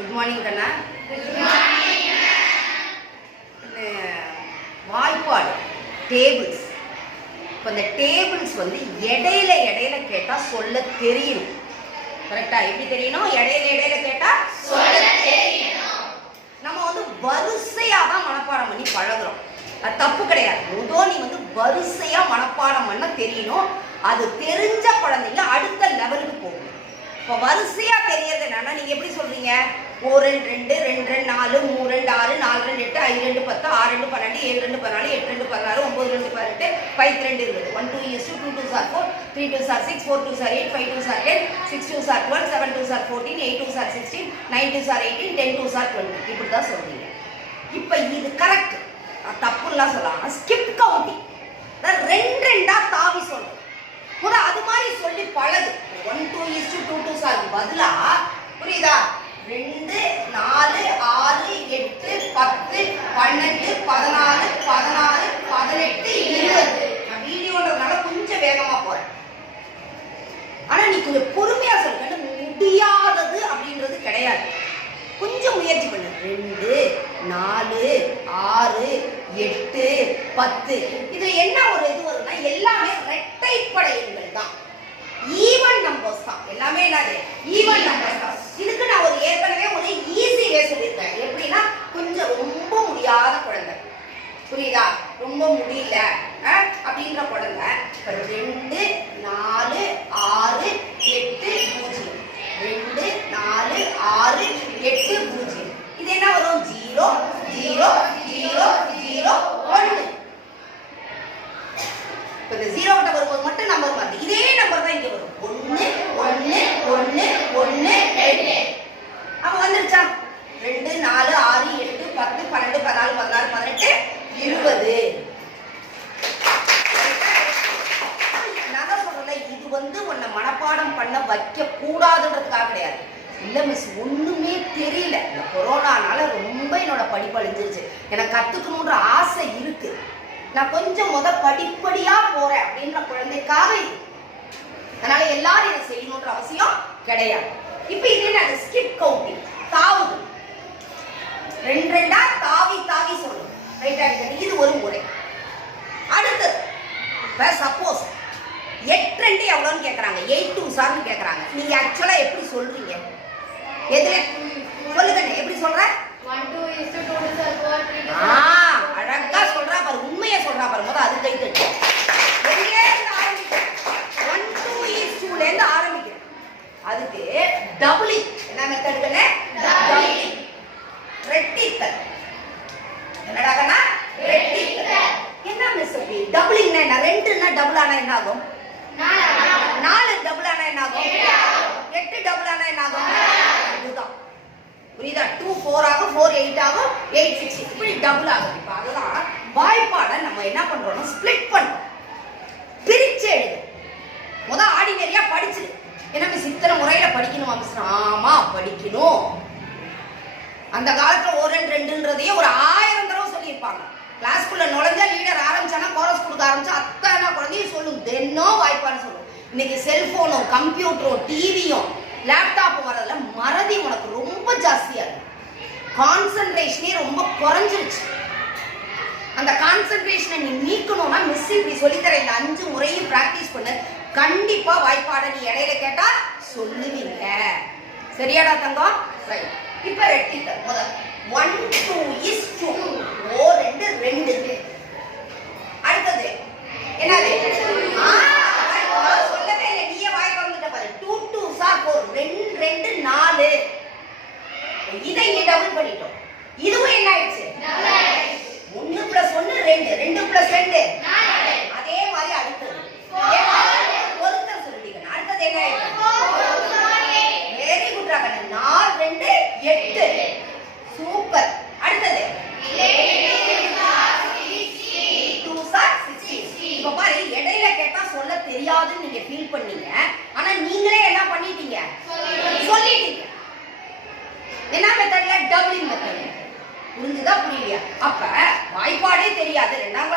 Good morning கண்ணா. வாய்ப்பாடு tables. இப்போ இந்த டேபிள்ஸ் வந்து இடையில இடையில கேட்டால் சொல்ல தெரியணும். கரெக்டா? எப்படி தெரியணும்? இடையில இடையில கேட்டால் சொல்ல தெரியணும். நம்ம வந்து வரிசையாக தான் மனப்பாடம் பண்ணி பழகுறோம். அது தப்பு கிடையாது. நீ வந்து வரிசையா மனப்பாடம் பண்ண தெரியணும். அது தெரிஞ்ச குழந்தைங்க அடுத்த லெவலுக்கு போகும். இப்போ வரிசையா தெரியறது என்னன்னா, நீங்க எப்படி சொல்றீங்க? 1 2 2 2 4 3 2 6 4 2 8 5 2 10 6 2 12 7 2 14 8 2 16 9 2 18 5 2 20 1 2 is 2 2 2 are 4 3 2 are 6 4 2 are 8 5 2 are 10 6 2 are 12 7 2 are 14 8 2 are 16 9 2 are 18 10 2 are 20. இப்படி தான் சொல்றீங்க. இப்போ இது கரெக்ட். தப்புலாம் சொல்லலாம். Skip counting. ரெண்டு ரெண்டா தாவி சொல்லணும். அது மாதிரி சொல்லி பழகு. 1 2 is 2 2 2 are பதிலா புரியுதா? 2 4 6 8 10 12 14 16 18 20. நான் வீடியோன்றதுனால கொஞ்சம் வேகமா போறேன். ஆனா நீ கொஞ்சம் பொறுமையா சொல்லுங்க. முடியாதது அப்படின்றது கிடையாது. கொஞ்சம் முயற்சி பண்ணு. 2 4 6 8 10. இது என்ன ஒரு இது வரும்னா, எல்லாமே இரட்டைப்படை எண்கள் தான். ஈவன் நம்பர்ஸ் தான். எல்லாமே என்னது? ஈவன் நம்பர்ஸ் தான். இதுக்கு நான் ஒரு ஏற்கனவே ஒரு ஈஸி வே சொல்லியிருக்கேன். எப்படின்னா, கொஞ்சம் ரொம்ப முடியாத குழந்தை, புரியுதா? ரொம்ப முடியல அப்படின்ற குழந்தை 2 4 6 8 0 2 4 6 8 0. இது என்ன வரும்? 0 0 0 0 1. இப்போ இந்த 0 கிட்ட வரும்போது மட்டும் நம்பர் மாத்தி. இதே நம்பர் தான் இங்க வரும். 1 1 1 1 8. அப்ப வந்துருச்சா? 2 4 6 8 10 12 14 16 18 20. நான் சொல்றேன், இது வந்து உன்னை மனப்பாடம் பண்ண வைக்க கூடாதுன்றதுக்காக கிடையாது. இல்ல மிஸ், ஒண்ணுமே தெரியல, இந்த கொரோனானால ரொம்ப என்னோட படிப்பு அழிஞ்சிருச்சு, எனக்கு கத்துக்கணுன்ற ஆசை இருக்கு, நான் கொஞ்சம் படிப்படியா போறேன் அப்படின்ற குழந்தைக்காக இது. அதனால எல்லாரும் இதை செய்யணுன்ற அவசியம் கிடையாது. இப்ப இது என்ன? Skip counting, தாவுது. 2 2 தாவி தாவி சொல்லணும். ரைட்டா? இது ஒரு முறை. அடுத்து சப்போஸ் 8 2 எவ்வளோன்னு கேட்குறாங்க, 8 2 சார்னு கேட்குறாங்க. நீங்க ஆக்சுவலா எப்படி சொல்றீங்க? எதுல சொல்லுங்க, எப்படி சொல்ற? 1 2 is 2 2 is 4 3 2. அழகா சொல்றா பாரு, உண்மையா சொல்றா பாரு. முதல்ல அது கை தட்டு. எங்கே இருந்து ஆரம்பிக்கிறேன்? 1 2 is 2 ல இருந்து ஆரம்பிக்கிறேன். அதுக்கு டபுளிங். என்ன மெத்தட்களே? டபுளிங். ரெட்டித்தல். என்னடா கண்ணா? ரெட்டித்தல். என்ன மிஸ் அப்படி டபுளிங்னா என்ன? 2 னா டபுள் ஆனா என்ன ஆகும்? 4 டபுள் ஆனா என்ன ஆகும்? 8 டபுள் ஆனா என்ன ஆகும்? இதுதான். புரியுதா? 2 4 ஆகும், 4 8 ஆகும், 8 6 இப்படி டபுள் ஆகும். இப்போ அதுதான் வாய்ப்பாடை நம்ம என்ன பண்றோம்னா ஸ்ப்ளிட் பண்றோம், பிரிச்சு எழுது. முதல் ஆர்டினரியா படிச்சிரு. ஏன்னா மிஸ் இத்தனை முறையில படிக்கணுமா மிஸ்? ஆமா படிக்கணும். அந்த காலத்துல 1 2 2ன்றதையே ஒரு 1000 தடவை சொல்லியிருப்பாங்க. கிளாஸ்க்குள்ள நுழைஞ்சா லீடர் ஆரம்பிச்சானா கோரஸ் கொடுக்க ஆரம்பிச்சா அத்தனை குழந்தையும் சொல்லும், தினம் வாய்ப்பான்னு சொல்லும். இன்னைக்கு செல்போனும் கம்ப்யூட்டரும் டிவியும் லேப்டாப்பும் வரதுல மறதி உனக்கு ரொம்ப ஜாஸ்தியா இருக்கு. கான்சென்ட்ரேஷனே ரொம்ப குறைஞ்சிருச்சு. அந்த கான்சென்ட்ரேஷனை நீ நீக்கணும்னா மிஸ் இப்படி சொல்லித்தர இந்த 5 முறையும் பிராக்டிஸ் பண்ணு. கண்டிப்பா வாய்ப்பாடை நீ இடையில கேட்டா சொல்லுவீங்க. சரியாடா தங்கம்? ரைட். இப்ப ரெட்டித்தல். முதல் 1 2 is 2. 2 2. அடுத்தது என்னது? சொல்லவே இல்லை, நீயே வாய் வந்துட்ட பாரு. 2 2 are 4 2 2 4. இதை இங்க டபுள் பண்ணிட்டோம். இதுவும் என்ன ஆயிடுச்சு? 1 + 1 2 2 + 2 4. அதே மாதிரி அடுத்தது ஒருத்தர் சொல்லிட்டீங்க. அடுத்தது என்ன ஆயிடுச்சு? Very good Rogan. 4 2 8. சூப்பர். அடுத்தது 8 2 are 16. இப்ப பாரு, இடையில கேட்டா சொல்ல தெரியாதுன்னு நீங்க ஃபீல் பண்ணீங்க. ஆனா நீங்களே என்ன பண்ணிட்டீங்க? சொல்லிட்டீங்க. என்ன மெத்தட்ல? Doubling method. புரிஞ்சுதா புரியலையா? அப்ப வாய்ப்பாடே தெரியாது, 2ஆம்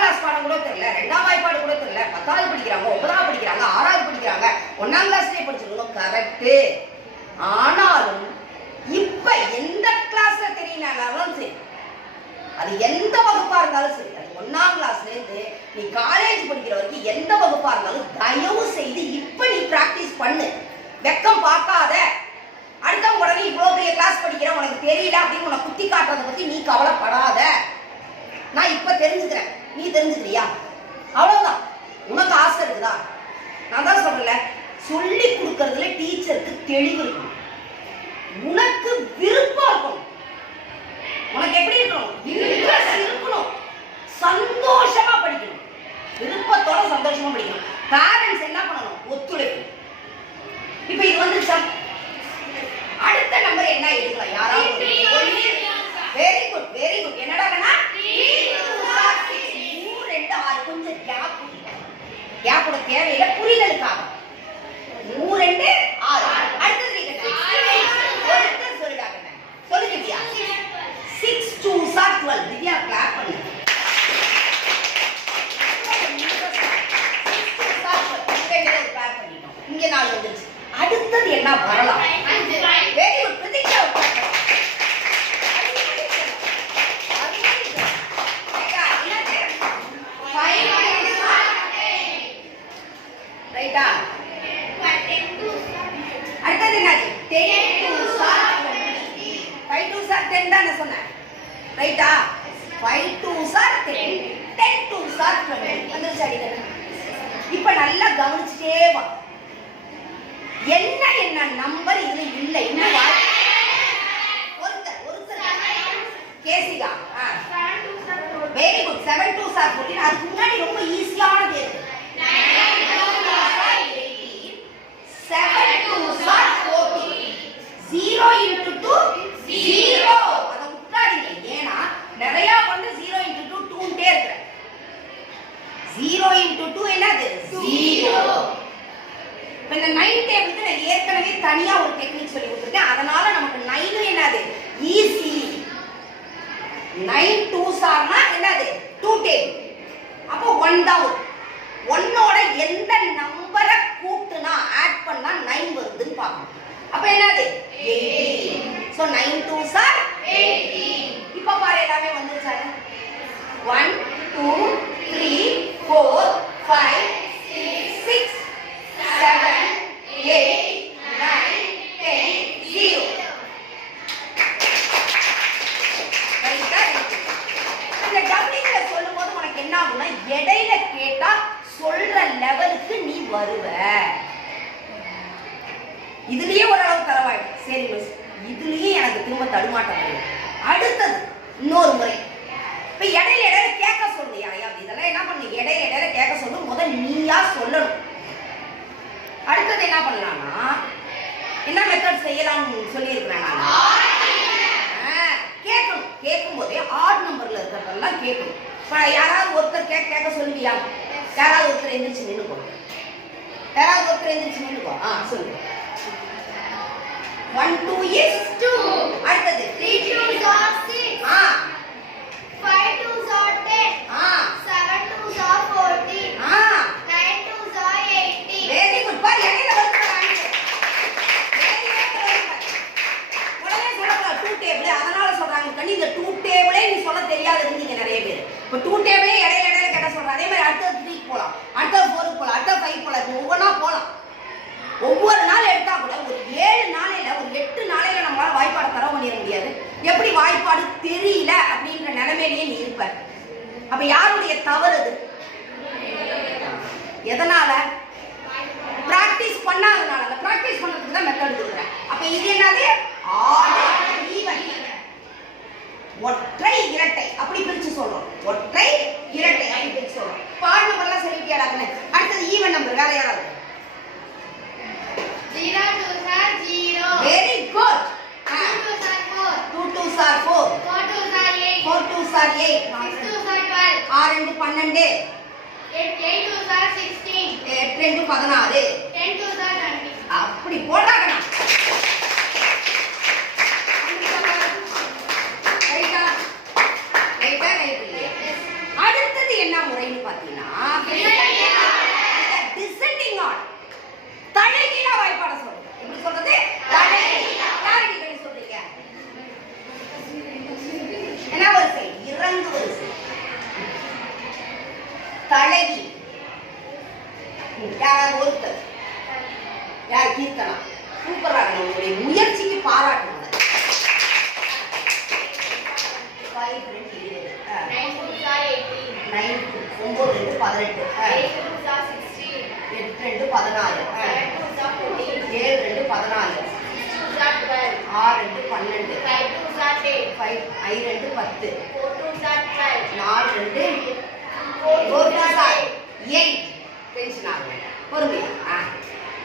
கிளாஸ் பாடம் கூட தெரியல, 2ஆம் வாய்ப்பாடு கூட தெரியல, 10வது படிக்கிறாங்க, 9வது படிக்கிறாங்க, 6வது படிக்கிறாங்க, 1ஆம் கிளாஸ்லயே படிச்சிருக்கணும். கரெக்ட். ஆனாலும் அது எந்த வகுப்பா இருந்தாலும் சரி, அது 1ஆம் கிளாஸ்ல இருந்து நீ காலேஜ் படிக்கிற வரைக்கும் எந்த வகுப்பா இருந்தாலும் தயவு செய்து இப்ப நீ பிராக்டிஸ் பண்ணு. வெக்கம் பார்க்காத. அடுத்த உடனே இவ்வளவு பெரிய கிளாஸ் படிக்கிற உனக்கு தெரியல அப்படின்னு உனக்கு குத்தி காட்டுறதை பத்தி நீ கவலைப்படாத. நான் இப்ப தெரிஞ்சுக்கிறேன், நீ தெரிஞ்சுக்கிறியா? அவ்வளவுதான். உனக்கு ஆசை இருக்குதா? நான் தான் சொல்றேன்ல, சொல்லி கொடுக்கறதுல டீச்சருக்கு தெளிவு இருக்கணும். உனக்கு விருப்பம் இருக்கணும். உனக்கு எப்படி இருக்கணும்? இன்ட்ரெஸ்ட் இருக்கணும். சந்தோஷமா படிக்கணும். விருப்பத்தோட சந்தோஷமா படிக்கணும். பேரண்ட்ஸ் என்ன பண்ணணும்? ஒத்துழைக்கணும். இப்ப இது வந்துச்சா? அடுத்த நம்பர் என்ன எடுக்கலாம்? யாராவது? Very good, very good. என்னடா கண்ணா? 3 2 6. கொஞ்சம் கேப் கூட தேவையில்லை, புரிதலுக்காக. 3 2 6. அடுத்தது ஒருத்தர் சொல்லிடா கண்ணா. சொல்லு திவ்யா. 6 2 12. திவ்யா கிளாப் பண்ணு. 6 2 12. இங்க 4 வந்துருச்சு. அடுத்தது என்ன வரலாம்? Very good. பிரதீக்ஷா ரைட்டா? அடுத்தது என்னது? 10 2 20. 5 2 10 தான் நான் சொன்னேன். ரைட்டா? 5 2 10. 10 2 20. வந்துருச்சு அடிக்கடி. இப்ப நல்லா கவனிச்சுட்டே வா. என்ன என்ன நம்பர் இதுல இல்ல? இன்னும் ஒருத்தர் கேசிகா. Very good. 7 2 14. அதுக்கு முன்னாடி ரொம்ப ஈஸியானது எது? 7 2 14. 0 into 2 0. அத விட்டாதீங்க. ஏன்னா நிறைய வந்து 0 into 2 2ண்டே இருக்கு. 0 into 2 என்னது? 0. இப்ப இந்த 9 டேபிளுக்கு நான் ஏற்கனவே தனியா ஒரு டெக்னிக் சொல்லி கொடுத்துருக்கேன். அதனால நமக்கு 9 என்னது? ஈஸி. 9 2s ஆனா என்னது? 2 டேபிள். அப்போ 1 தான் வரும். 1ஓட எந்த நம்பரை கூட்டுனா ஆட் பண்ணா 9 வருதுன்னு பார்க்கணும். அப்ப என்னது? 18. So 9 2s are 18. இப்ப பாரு எல்லாமே வந்துருச்சா? 1 2 3 4 5 6 7 8 9 10 0. ரைட்டா? இந்த டவுனிங்ல சொல்லும்போது உனக்கு என்ன ஆகும்னா, இடையில கேட்டா சொல்ற லெவலுக்கு நீ வருவ. இதுலயே ஓரளவு தரவாயிடும். சரி மிஸ், இதுலயே எனக்கு திரும்ப தடுமாட்டம் வருது. அடுத்தது இன்னொரு முறை. இப்ப இடையில கேட்க சொல்லுயா? இதெல்லாம் என்ன பண்ணு? இடையில கேட்க சொல்லு. முதல் நீயா சொல்லணும். அடுத்தது என்ன பண்ணலாம்னா, என்ன மெத்தட் செய்யலாம்னு சொல்லியிருக்கிறேன் நான். கேட்கணும். கேட்கும் போதே ஆட் நம்பர்ல இருக்கிறதெல்லாம் கேட்கணும். இப்ப யாராவது ஒருத்தர் கேட்க சொல்லுவியா? யாராவது ஒருத்தர் எந்திரிச்சு நின்னுக்கோ. சொல்லுங்க. 1 2 is 2. அடுத்தது 3 2s are 6. 5 2s are 10. 7 2s are 14. 9 2s are 18. Very good. பாரு இடையில வருதுறாங்க. உடனே சொல்லலாம் 2 டேபிள். அதனால சொல்றாங்க கண்ணி, இந்த 2 டேபிளே நீ சொல்ல தெரியாது இருந்தீங்க நிறைய பேர். இப்ப 2 டேபிளே இடையில கேட்ட சொல்றாங்க. அதே மாதிரி அடுத்த 3 போலாம், அடுத்த 4 போலாம், அடுத்த 5 போலாம். ஒவ்வொன்றா போலாம். ஒவ்வொரு நாள் எடுத்தா கூட ஒரு 7 நாளையில ஒரு 8 நாளையில நம்மளால வாய்ப்பாடு தர பண்ணிட முடியாது. எப்படி வாய்ப்பாடு தெரியல அப்படின்ற நிலைமையிலேயே நீ இருப்ப. அப்ப யாருடைய தவறு அது? எதனால? பிராக்டிஸ் பண்ணாதனால. அந்த பிராக்டிஸ் பண்ணதுக்கு தான் மெத்தட் கொடுக்குறேன். அப்ப இது என்னது? Odd even. ஒற்றை இரட்டை அப்படி பிரிச்சு சொல்றோம். ஒற்றை இரட்டை அப்படி பிரிச்சு சொல்றோம். பாட் நம்பர்லாம் சொல்லிட்டியாடா? அடுத்தது ஈவன் நம்பர். வேற யாராவது? 0 2s are 0. Very good. 2 2s are 4. 2 2s are 4. 4 2s are 8. 4 2s are 8. 6 2s are 12. 6 2 12. 8 2s are 16. 8 2 16. 10 2s are 20. அப்படி போடாதடா. ரைட்டா? ரைட்டா இல்லையா? அடுத்தது என்ன முறைன்னு பாத்தீங்கன்னா, டிசெண்டிங் ஆர்டர். தலைகீழா வாய்ப்பாட சொல்றது. எப்படி சொல்றது? தலைகீழா. யாருக்கு சொல்லி சொல்றீங்க? என்ன வரிசை? இறங்கு ஒருத்தர் யார்? கீர்த்தனா. சூப்பராக உங்களுடைய முயற்சிக்கு பாராட்டுங்க. 5 2 20 9 2s are 18 9 9 2 18 8 2s are 16 8 2 16 7 2s are 14 7 2 14 6 2s are 12 6 2 12 5 2s are 8 5 I 2 10 4 2s are 12 4 2 4 2s are 8 tension ஆகும். பொறுமையா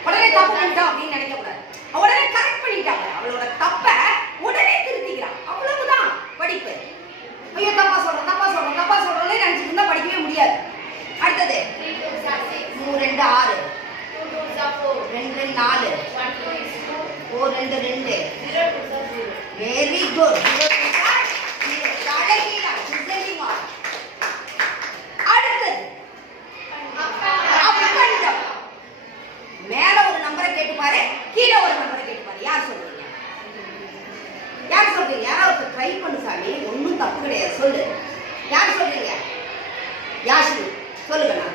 உடனே தப்பு பண்ணிட்டோம் அப்படின்னு நினைக்க கூடாது. உடனே கரெக்ட் பண்ணிட்டாங்க. அவளோட தப்பை உடனே திருத்திக்கிறான். அவ்வளவுதான் படிப்பு. ஐயோ தப்பா சொல்றோம் நினைச்சிட்டு இருந்தா படிக்கவே முடியாது. அடுத்தது 3 2s are 6 3 2 6 2 2s are 4 2 2 4 1 2 is 2 4 2 2 0 2s are 0 very good. அடுத்தது மேல ஒரு நம்பரை கேட்டு பாரு, கீழே ஒரு நம்பரை கேட்டு பாரு. யார் சொல்றீங்க? யாராவது ட்ரை பண்ணு சாமி, ஒன்றும் தப்பு கிடையாது. சொல்லு, யார் சொல்றீங்க? யாஷினி சொல்லுங்க.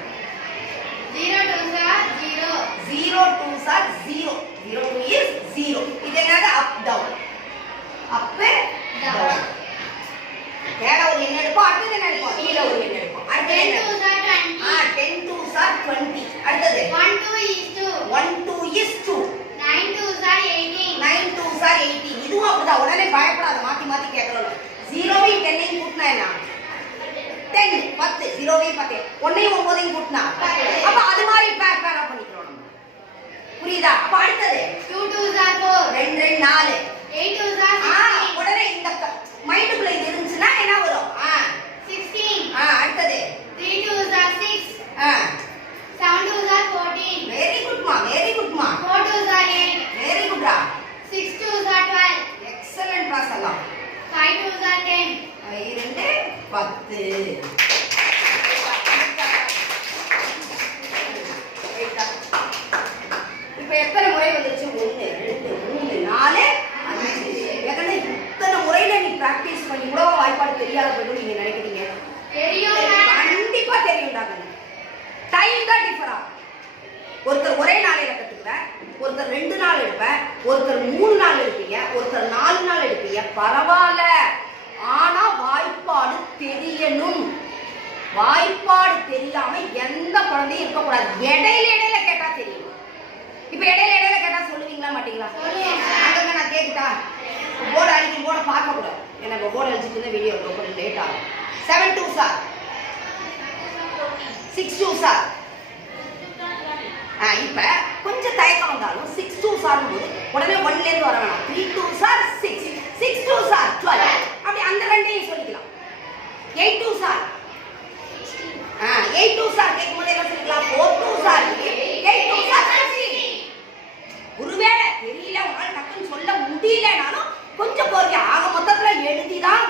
0 2s are 0 0 2s are 0 0 2 is 0. இது என்னது? Up down. Up down. மேல ஒரு எண் எடுப்போம், அடுத்தது என்ன எடுப்போம்? கீழ ஒரு எண் எடுப்போம். அடுத்தது 10 என்ன? 2s are 20 10 2s are 20. அடுத்தது 1 2 is 2 1 2 is 2 9 2s are 18 9 2s are 18. இதுவும் அப்படிதான். உடனே பயப்படாத, மாத்தி கேட்கறோம். 0வையும் 10ஐயும் கூட்டினா என்ன? 10 10 0வையும் 10 1ஐயும் 9ஐயும் கூட்டினா அப்ப அது மாதிரி பேர் பண்ணிக்கிறோம் நம்ம. புரியுதா? அப்ப அடுத்தது 2 2s are 4 2 2 4 8 2s are 16 உடனே இந்த மைண்டுக்குள்ள இது இருந்துச்சுன்னா என்ன வரும்? 16 அடுத்தது 3 2s are 6 7 2s are 14 very குட்மா 4 2s are 8 வெரி குட்ரா 6 2s are 12 எக்ஸலென்ட் பாஸ் எல்லாம் 5 2s are 10 2 10 இப்ப எத்தனை முறை வந்துருச்சு? 1 2 3 4 5 எத்தனை இத்தனை முறையில நீ பிராக்டிஸ் பண்ணி கூட வாய்ப்பாடு தெரியாத போய்டும் நீங்க நினைக்கிறீங்க? தெரியும் கண்டிப்பா தெரியும்டாங்க. டைம் தான் டிஃபர் ஆகும். ஒருத்தர் ஒரே நாளையில கத்துக்குவேன், ஒருத்தர் 2 நாள் எடுப்பேன், ஒருத்தர் 3 நாள் எடுப்பீங்க, ஒருத்தர் 4 நாள் எடுப்பீங்க. பரவாயில்ல, ஆனா வாய்ப்பாடு தெரியணும். வாய்ப்பாடு தெரியாம எந்த குழந்தையும் இருக்கக்கூடாது. இடையில கேட்டா தெரியும். இப்ப இடையில கேட்டா சொல்லுவீங்களா மாட்டீங்களா? அங்க நான் கேட்டுட்டா போர்டு அடிக்கும், போர்டை பார்க்க கூடாது. ஏன்னா இப்போ போர்டு அடிச்சுட்டு இருந்தா வீடியோ ரொம்ப லேட் ஆகும். 7 2s are 6 2s are இப்ப கொஞ்சம் தயக்கம் வந்தாலும் 6 2s are போது உடனே 1ல இருந்து வர வேணாம். 3 2s are 6 6 2s are 12 அப்படி அந்த ரெண்டையும் சொல்லிக்கலாம். 8 2s are 8 2s are கேட்கும்போது என்ன சொல்லிக்கலாம்? 4 2s are 8 2s are 16. ஒருவேளை தெரியல உங்களால் டக்குன்னு சொல்ல முடியலனாலும் கொஞ்சம் பொறுமையா ஆக மொத்தத்துல எழுதிதான்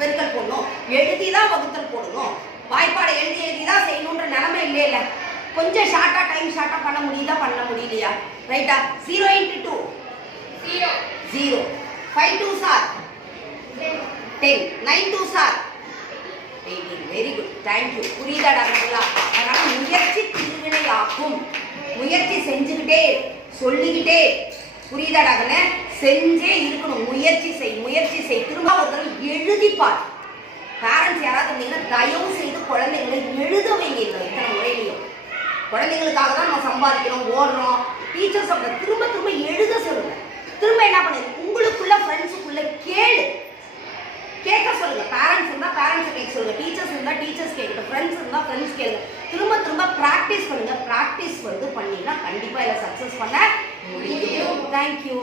பெருக்கல் போடணும், எழுதிதான் வகுத்தல் போடணும். வாய்ப்பாடை எழுதிதான் செய்யணுன்ற நிலைமை இல்லையில. கொஞ்சம் டைம் ஷார்ட்டா பண்ண முடியலையா? ரைட்டா? 0 into 2 0 5 2s are 10 9 2s are 18. Very good, thank you. புரியுதாடா? அதனால முயற்சி திருவினையாக்கும். முயற்சி செஞ்சுக்கிட்டே சொல்லிக்கிட்டே, புரியுதாடா? செஞ்சே இருக்கணும். முயற்சி செய். திரும்ப ஒரு தடவை எழுதிப்பார். பேரண்ட்ஸ் யாராவது இருந்தீங்கன்னா தயவு செய்து குழந்தைங்களை எழுத வைங்க. இத்தனை முறையிலையும் குழந்தைங்களுக்காக தான் நம்ம சம்பாதிக்கிறோம், ஓடுறோம். டீச்சர்ஸ் அப்படி திரும்ப எழுத சொல்லுங்க. திரும்ப என்ன பண்ணுங்க? உங்களுக்குள்ள ஃப்ரெண்ட்ஸுக்குள்ள கேட்க சொல்லுங்க. பேரண்ட்ஸ் இருந்தா பேரண்ட்ஸ் கேட்க சொல்லுங்க, டீச்சர்ஸ் இருந்தா டீச்சர்ஸ் கேட்கட்டும், ஃப்ரெண்ட்ஸ் இருந்தா ஃப்ரெண்ட்ஸ் கேளுங்க. திரும்ப பிராக்டிஸ் பண்ணுங்க. பிராக்டிஸ் பண்ணீங்கன்னா கண்டிப்பா இதை சக்சஸ் பண்ண முடியும். தேங்க்யூ.